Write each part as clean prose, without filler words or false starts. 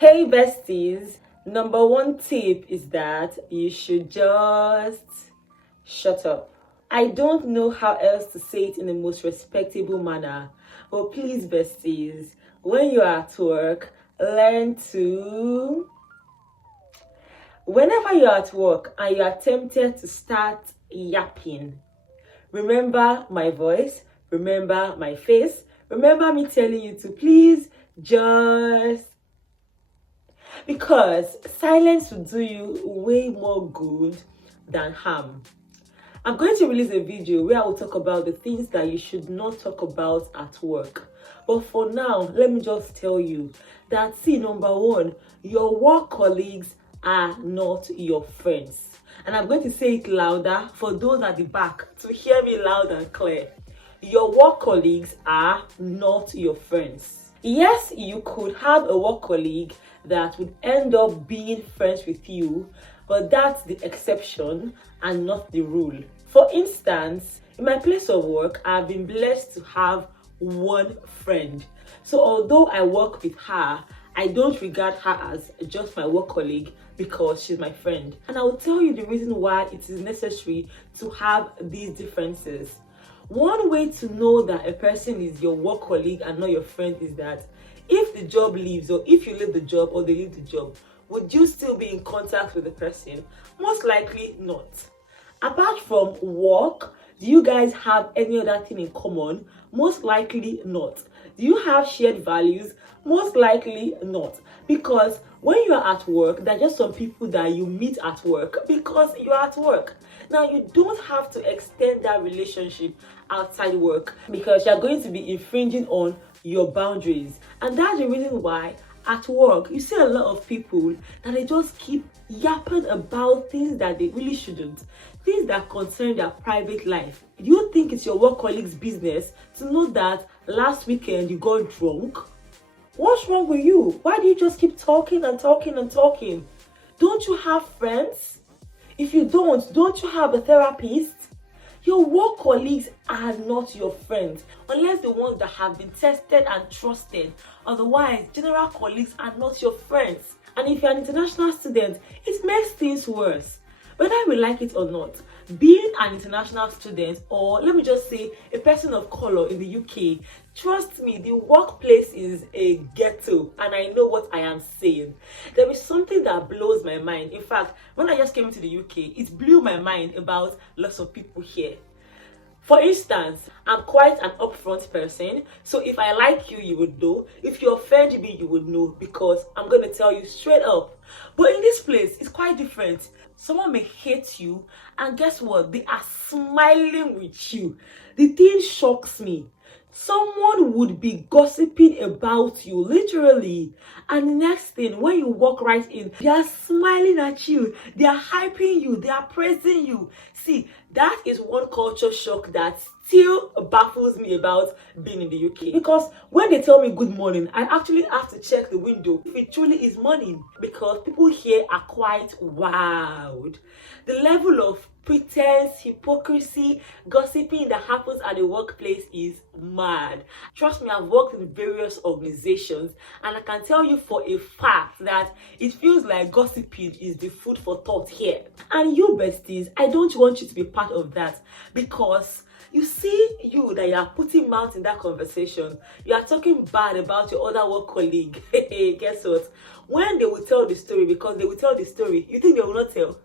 Hey besties, number one tip is that you should just shut up. I don't know how else to say it in the most respectable manner, but please besties, when you're at work, learn to... Whenever you're at work and you're tempted to start yapping, remember my voice, remember my face, remember me telling you to please just... Because silence will do you way more good than harm. I'm going to release a video where I will talk about the things that you should not talk about at work. But for now, let me just tell you that, see, number one, your work colleagues are not your friends. And I'm going to say it louder for those at the back to hear me loud and clear. Your work colleagues are not your friends. Yes, you could have a work colleague that would end up being friends with you, but that's the exception and not the rule. For instance, in my place of work, I've been blessed to have one friend. So although I work with her, I don't regard her as just my work colleague because she's my friend. And I will tell you the reason why it is necessary to have these differences. One way to know that a person is your work colleague and not your friend is that if the job leaves, or if you leave the job or they leave the job, would you still be in contact with the person? Most likely not. Apart from work, do you guys have any other thing in common? Most likely not. Do you have shared values? Most likely not. Because when you are at work, there are just some people that you meet at work because you are at work. Now, you don't have to extend that relationship outside work because you're going to be infringing on your boundaries. And that's the reason why at work, you see a lot of people that they just keep yapping about things that they really shouldn't. Things that concern their private life. Do you think it's your work colleague's business to know that last weekend you got drunk? What's wrong with you? Why do you just keep talking and talking and talking? Don't you have friends? If you don't you have a therapist? Your work colleagues are not your friends, unless the ones that have been tested and trusted. Otherwise, general colleagues are not your friends. And if you're an international student, it makes things worse. Whether we like it or not, being an international student, or let me just say a person of color in the UK, trust me, the workplace is a ghetto, and I know what I am saying. There is something that blows my mind. In fact, when I just came into the UK, it blew my mind about lots of people here. For instance, I'm quite an upfront person, so if I like you, you would know. If you offend me, you would know, because I'm going to tell you straight up. But in this place, it's quite different. Someone may hate you, and guess what? They are smiling with you. The thing shocks me. Someone would be gossiping about you, literally. And the next thing, when you walk right in, they are smiling at you. They are hyping you. They are praising you. See, that is one culture shock that still baffles me about being in the UK. Because when they tell me good morning, I actually have to check the window if it truly is morning. Because people here are quite wowed. The level of pretense, hypocrisy, gossiping that happens at the workplace is mad. Trust me, I've worked in various organizations and I can tell you for a fact that it feels like gossiping is the food for thought here. And you besties, I don't want you to be part of that, because you see, you that you are putting mouth in that conversation, you are talking bad about your other work colleague. Guess what? When they will tell the story, because they will tell the story, you think they will not tell.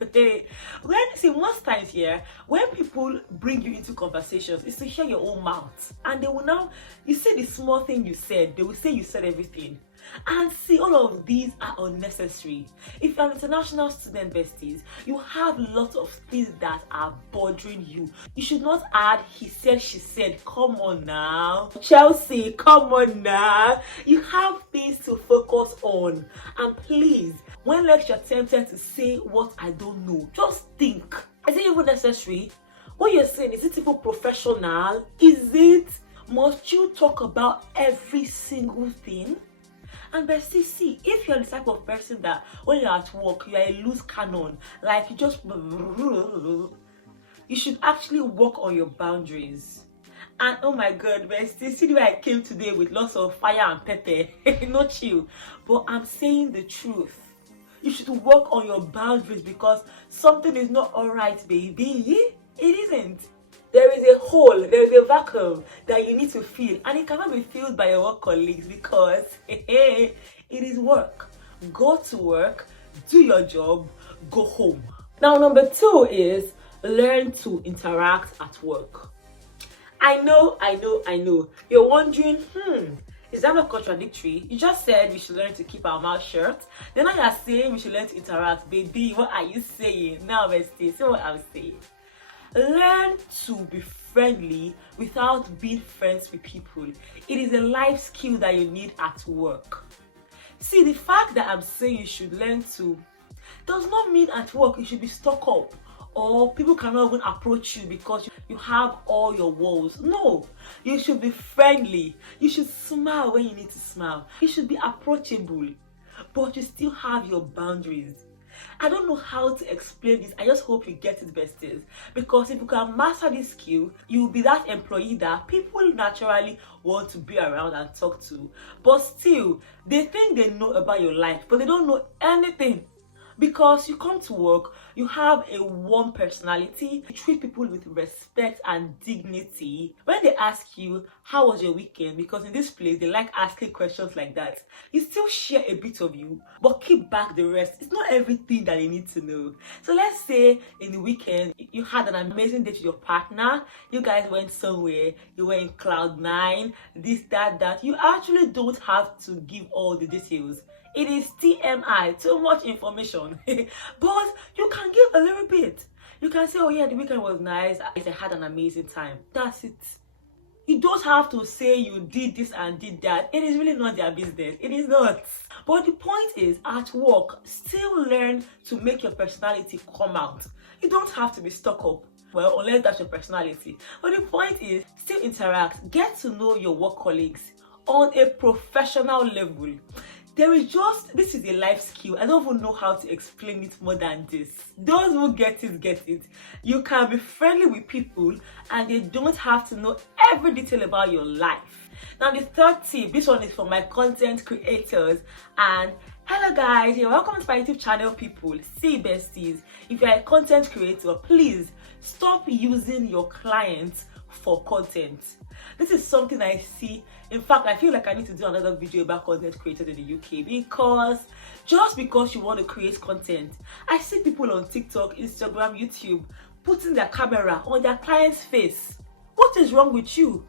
See, most times here, when people bring you into conversations, it's to hear your own mouth. And they will now, you see the small thing you said, they will say you said everything. And see, all of these are unnecessary. If you're an international student, besties, you have lots of things that are bothering you. You should not add he said, she said. Come on now. Chelsea, come on now. You have things to focus on. And please, when you're tempted to say what I don't know, just think. Is it even necessary? What you're saying, is it even professional? Is it? Must you talk about every single thing? And bestie, see, if you're the type of person that when you're at work, you're a loose cannon, like you just... You should actually work on your boundaries. And oh my god, bestie, see the way I came today with lots of fire and pepper. No chill. But I'm saying the truth. You should work on your boundaries because something is not alright, baby. It isn't. There is a hole, there is a vacuum that you need to fill, and it cannot be filled by your work colleagues because it is work. Go to work, do your job, go home. Now, number 2 is learn to interact at work. I know. You're wondering, is that not contradictory? You just said we should learn to keep our mouth shut. Then now you're saying we should learn to interact. Baby, what are you saying? Now, bestie, see what I'm saying. Learn to be friendly without being friends with people. It is a life skill that you need at work. See, the fact that I'm saying you should learn to does not mean at work you should be stuck up or people cannot even approach you because you have all your walls. No, you should be friendly. You should smile when you need to smile. You should be approachable, but you still have your boundaries. I don't know how to explain this. I just hope you get it, besties. Because if you can master this skill, you will be that employee that people naturally want to be around and talk to. But still, they think they know about your life, but they don't know anything. Because you come to work, you have a warm personality, you treat people with respect and dignity. When they ask you, how was your weekend? Because in this place, they like asking questions like that. You still share a bit of you, but keep back the rest. It's not everything that they need to know. So let's say in the weekend, you had an amazing date with your partner. You guys went somewhere, you were in cloud 9, this, that. You actually don't have to give all the details. It is TMI, too much information. But you can give a little bit. You can say, oh yeah, the weekend was nice. I had an amazing time. That's it. You don't have to say you did this and did that. It is really not their business. It is not. But the point is, at work, still learn to make your personality come out. You don't have to be stuck up. Well, unless that's your personality. But the point is, still interact. Get to know your work colleagues on a professional level. This is a life skill. I don't even know how to explain it more than this. Those who get it. You can be friendly with people and they don't have to know every detail about your life. Now, the 3rd tip, this one is for my content creators. And hello guys, you're welcome to my YouTube channel, people. See, besties, if you're a content creator, please stop using your clients for content. This is something I see. In fact, I feel like I need to do another video about content creators in the UK because just because you want to create content, I see people on TikTok, Instagram, YouTube putting their camera on their client's face. What is wrong with you?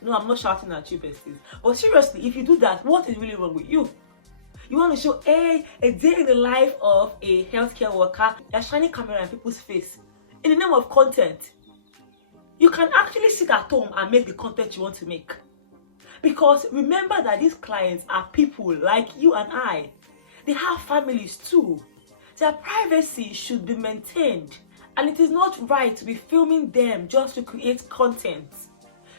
No, I'm not shouting at you, besties. But seriously, if you do that, what is really wrong with you? You want to show a day in the life of a healthcare worker. You're shining camera in people's face in the name of content. You can actually sit at home and make the content you want to make. Because remember that these clients are people like you and I. They have families too. Their privacy should be maintained. And it is not right to be filming them just to create content.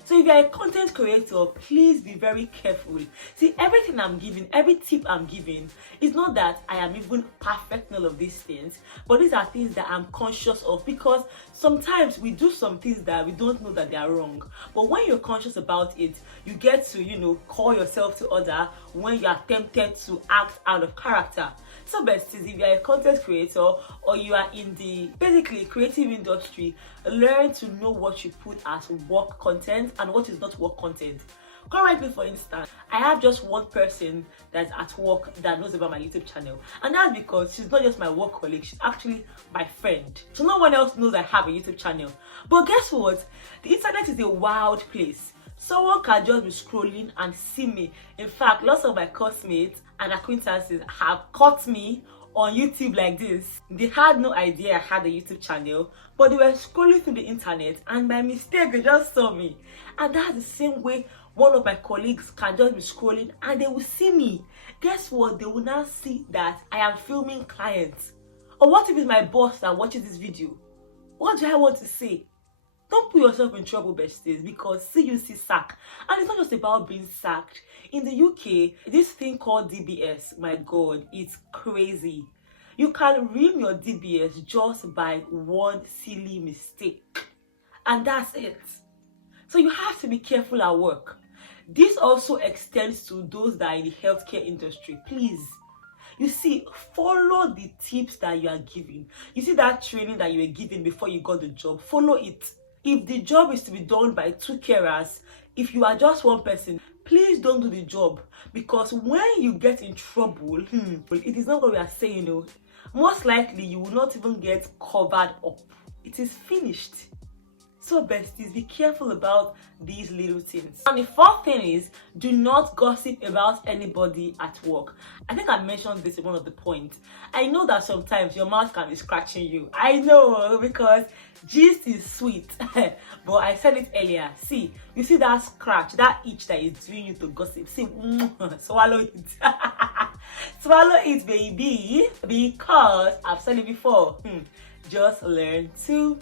So if you're a content creator, please be very careful. See, everything I'm giving, every tip I'm giving, is not that I am even perfect in all of these things, but these are things that I'm conscious of because sometimes we do some things that we don't know that they are wrong. But when you're conscious about it, you get to, call yourself to order when you are tempted to act out of character. So besties, if you're a content creator or you are in the basically creative industry, learn to know what you put as work content and what is not work content. Currently, for instance, I have just one person that's at work that knows about my YouTube channel, and that's because she's not just my work colleague, she's actually my friend. So no one else knows I have a YouTube channel. But guess what? The internet is a wild place. Someone can just be scrolling and see me. In fact, lots of my classmates and acquaintances have caught me on YouTube like this. They had no idea I had a YouTube channel, but they were scrolling through the internet and by mistake they just saw me. And that's the same way one of my colleagues can just be scrolling and they will see me. Guess what? They will now see that I am filming clients. Or what if it's my boss that watches this video? What do I want to say? Don't put yourself in trouble, besties, because CUC sack. And it's not just about being sacked. In the UK, this thing called DBS, my God, it's crazy. You can ruin your DBS just by one silly mistake. And that's it. So you have to be careful at work. This also extends to those that are in the healthcare industry. Please, you see, follow the tips that you are giving. You see that training that you were given before you got the job, follow it. If the job is to be done by 2 carers, if you are just one person, please don't do the job, because when you get in trouble, it is not what we are saying, no. Most likely you will not even get covered up. It is finished. So besties, be careful about these little things. And the fourth thing is, do not gossip about anybody at work. I think I mentioned this in one of the points. I know that sometimes your mouth can be scratching you. I know, because gist is sweet. But I said it earlier. See, you see that scratch, that itch that is doing you to gossip. See, swallow it. Swallow it, baby. Because I've said it before. Just learn to.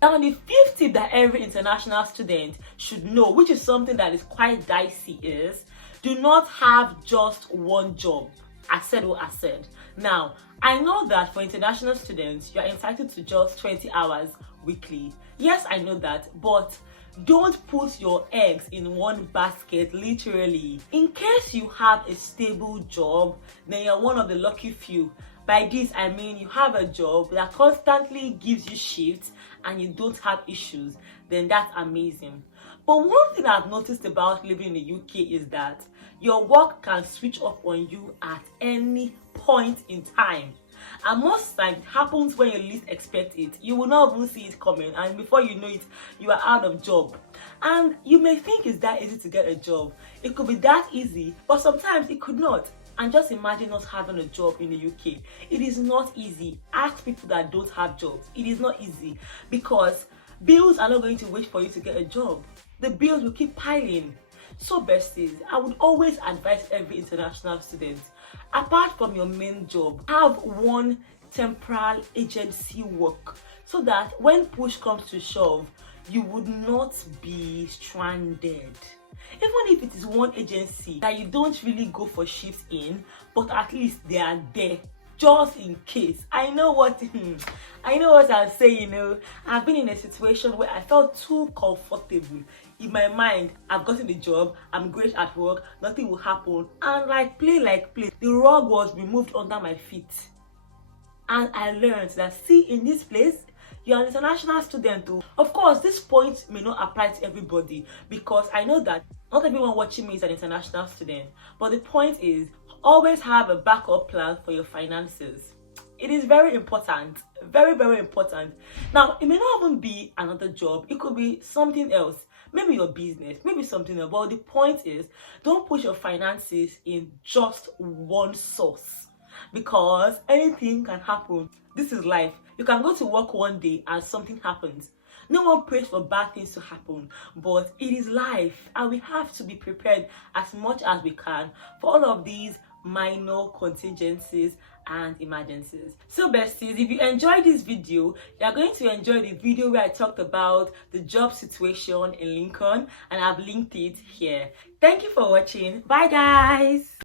Now, the fifth tip that every international student should know, which is something that is quite dicey, is do not have just one job. I said what I said. Now, I know that for international students, you are entitled to just 20 hours weekly. Yes, I know that, but don't put your eggs in one basket, literally. In case you have a stable job, then you're one of the lucky few. By this, I mean you have a job that constantly gives you shifts and you don't have issues, then that's amazing. But one thing I've noticed about living in the UK is that your work can switch off on you at any point in time. And most times it happens when you least expect it. You will not even see it coming, and before you know it, you are out of job. And you may think it's that easy to get a job. It could be that easy, but sometimes it could not. And just imagine us having a job in the UK. It is not easy. Ask people that don't have jobs. It is not easy, because bills are not going to wait for you to get a job. The bills will keep piling. So besties, I would always advise every international student, apart from your main job, have one temporal agency work, so that when push comes to shove, you would not be stranded. Even if it is one agency that you don't really go for shifts in, but at least they are there just in case. I know what I'm saying. You know, I've been in a situation where I felt too comfortable. In my mind, I've gotten the job, I'm great at work, nothing will happen, and like play, the rug was removed under my feet. And I learned that, see, in this place, you're an international student too. Of course, this point may not apply to everybody, because I know that not everyone watching me is an international student. But the point is, always have a backup plan for your finances. It is very important. Very, very important. Now, it may not even be another job. It could be something else. Maybe your business, maybe something else. But the point is, don't put your finances in just one source, because anything can happen. This is life. You can go to work one day and something happens. No one prays for bad things to happen, but it is life, and we have to be prepared as much as we can for all of these minor contingencies and emergencies. So besties, if you enjoyed this video, you are going to enjoy the video where I talked about the job situation in Lincoln, and I've linked it here. Thank you for watching. Bye guys.